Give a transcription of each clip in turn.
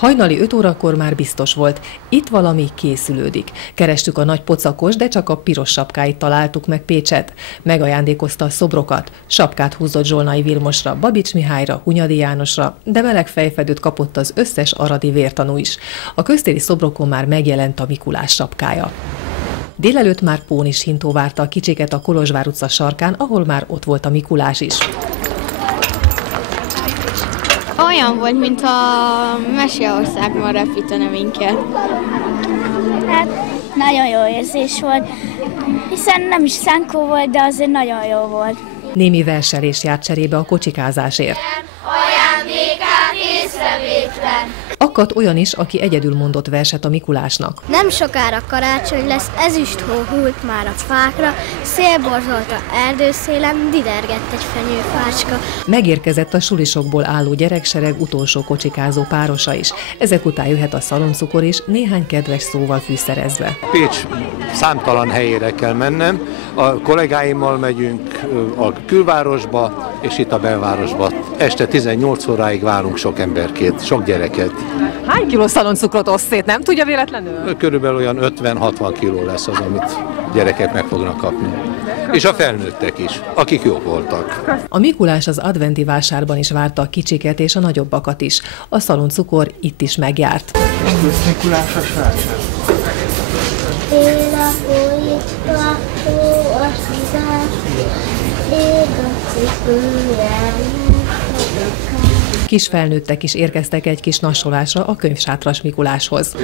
Hajnali 5 órakor már biztos volt, itt valami készülődik. Kerestük a nagy pocakos, de csak a piros sapkáit találtuk meg Pécset. Megajándékozta a szobrokat. Sapkát húzott Zsolnai Vilmosra, Babics Mihályra, Hunyadi Jánosra, de meleg fejfedőt kapott az összes aradi vértanú is. A köztéri szobrokon már megjelent a Mikulás sapkája. Délelőtt már Pónis hintó várta a kicsiket a Kolozsvár utca sarkán, ahol már ott volt a Mikulás is. Olyan volt, mintha Meseországban repítene minket. Hát nagyon jó érzés volt, hiszen nem is szánkó volt, de azért nagyon jó volt. Némi verselés járt cserébe a kocsikázásért. Ajándékát észrevétlen. Akadt olyan is, aki egyedül mondott verset a Mikulásnak. Nem sokára karácsony lesz, ezüsthó hult már a fákra, szélborzolta erdőszélen, didergett egy fenyőfácska. Megérkezett a sulisokból álló gyereksereg utolsó kocsikázó párosa is. Ezek után jöhet a szaloncukor is, néhány kedves szóval fűszerezve. Pécs számtalan helyére kell mennem, a kollégáimmal megyünk a külvárosba, és itt a belvárosba. Este 18 óráig várunk sok emberkét, sok gyereket. Hány kiló szaloncukrot oszt szét, nem tudja véletlenül? Körülbelül olyan 50-60 kiló lesz az, amit gyerekek meg fognak kapni. És a felnőttek is, akik jók voltak. A Mikulás az adventi vásárban is várta a kicsiket és a nagyobbakat is. A szaloncukor itt is megjárt. Mikulásos vásár. Kis felnőttek is érkeztek egy kis nassolásra a könyvsátras Mikuláshoz.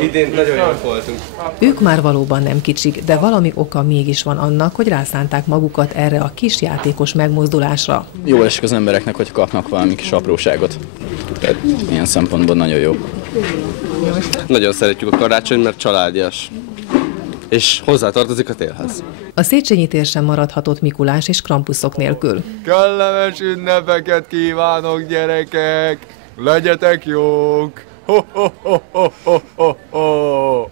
Idén nagyon jók voltunk. Ők már valóban nem kicsik, de valami oka mégis van annak, hogy rászánták magukat erre a kis játékos megmozdulásra. Jó esik az embereknek, hogy kapnak valami kis apróságot. Tehát ilyen szempontból nagyon jó. Nagyon szeretjük a karácsonyt, mert családias. És hozzátartozik a télhez. A Széchenyi tér sem maradhatott Mikulás és Krampuszok nélkül. Kellemes ünnepeket kívánok, gyerekek! Legyetek jók! Ho, ho, ho, ho, ho, ho.